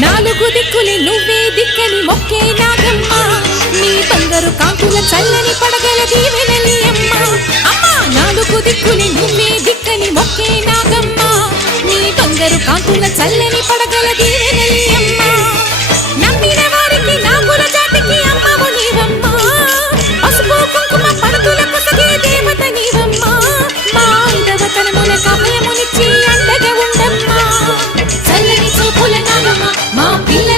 నాలుగు దిక్కులే నువ్వే దిక్కని మొక్కే నాగమ్మ నీ బంగారు కాంతుల చల్లని పడగల దీవెనలి అమ్మ అమ్మ నాలుగు దిక్కులే నువ్వే దిక్కని మొక్కే నాగమ్మ నీ బంగారు కాంతుల చల్లని పడగల దీవెనలి అమ్మ నమ్మిన వారికి నాగుల జాతికి అమ్మవు నీవమ్మ పసుపు కుంకుమ పడతుల కొసగే దేవత నీవమ్మ మా ఐదవతనములకు అభయమునిచ్చి అండగా ఉండమ్మా చల్లని చూపుల నాగమ్మ మా పిల్ల